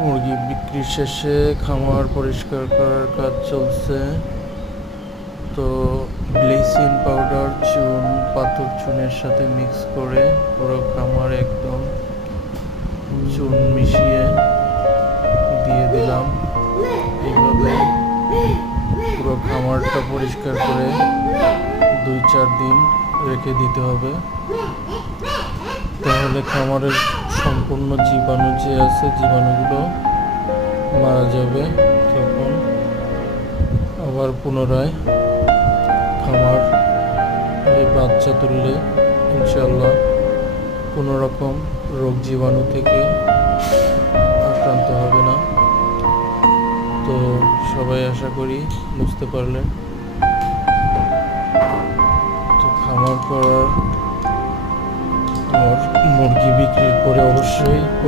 মুরগি বিক্রি শেষে খামার পরিষ্কার করার কাজ চলছে। তো ব্লিচিং পাউডার চুন পাথর চুনের সাথে মিক্স করে পুরো খামার একদম চুন মিশিয়ে দিয়ে দিলাম। এইভাবে পুরো খামারটা পরিষ্কার করে 2-4 দিন রেখে দিতে হবে। তাহলে খামারের সম্পূর্ণ জীবাণু যে আছে জীবাণুগুলো মারা যাবে। তখন আবার পুনরায় খামার বাচ্চা তুললে ইনশাল্লাহ কোনো রকম রোগ জীবাণু থেকে আক্রান্ত হবে না। তো সবাই আশা করি বুঝতে পারলেন। তো খামার করার মুরগি বিক্রির পরে অবশ্যই